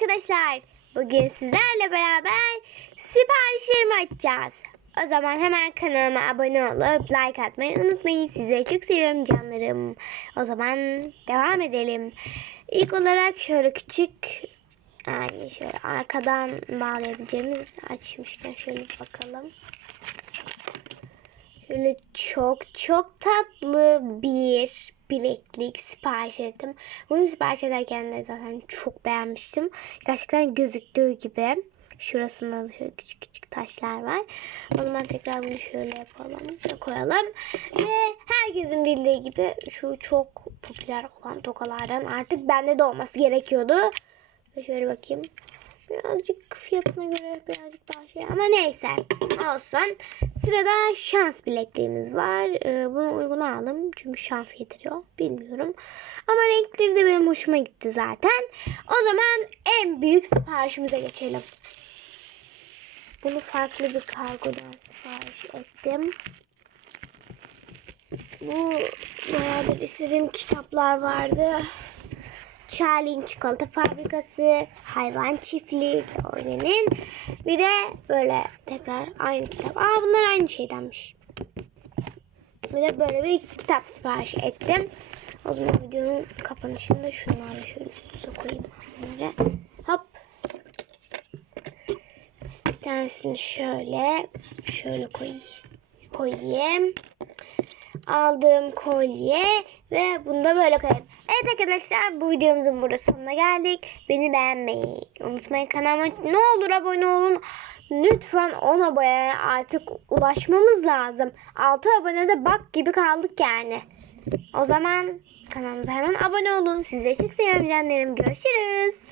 arkadaşlar. Bugün sizlerle beraber siparişlerimi açacağız. O zaman hemen kanalıma abone olup like atmayı unutmayın. Sizleri çok seviyorum canlarım. O zaman devam edelim. İlk olarak şöyle küçük yani şöyle arkadan bağlayabileceğimiz açmışken şöyle bakalım. Şöyle çok çok tatlı bir bileklik sipariş ettim. Bunu sipariş ederken de zaten çok beğenmiştim. Gerçekten gözüktüğü gibi. Şurasında da şöyle küçük küçük taşlar var. O zaman tekrar bunu şöyle yapalım. Şöyle koyalım. Ve herkesin bildiği gibi şu çok popüler olan tokalardan artık bende de olması gerekiyordu. Ve şöyle bakayım. Birazcık fiyatına göre birazcık daha şey ama neyse olsun. Sırada şans bilekliğimiz var. Ee, bunu uygun aldım çünkü şans getiriyor. Bilmiyorum. Ama renkleri de benim hoşuma gitti zaten. O zaman en büyük siparişimize geçelim. Bunu farklı bir kargodan sipariş ettim. Bu bayağıdır istediğim kitaplar vardı. Charlie'nin çikolata fabrikası, hayvan çiftliği Orion'in. Bir de böyle tekrar aynı kitap. Aa bunlar aynı şeydenmiş. Bir de böyle bir kitap sipariş ettim. O zaman videonun kapanışında şunları şöyle üst üste koyayım bunları. Hop. Bir tanesini şöyle şöyle koyayım. koyayım aldığım kolye ve bunu da böyle koyayım. Evet arkadaşlar bu videomuzun burada sonuna geldik. Beni beğenmeyi unutmayın kanalıma. Ne olur abone olun. Lütfen 10 aboneye artık ulaşmamız lazım. 6 abonede bak gibi kaldık yani. O zaman kanalımıza hemen abone olun. Sizleri çok seviyorum canlarım. Görüşürüz.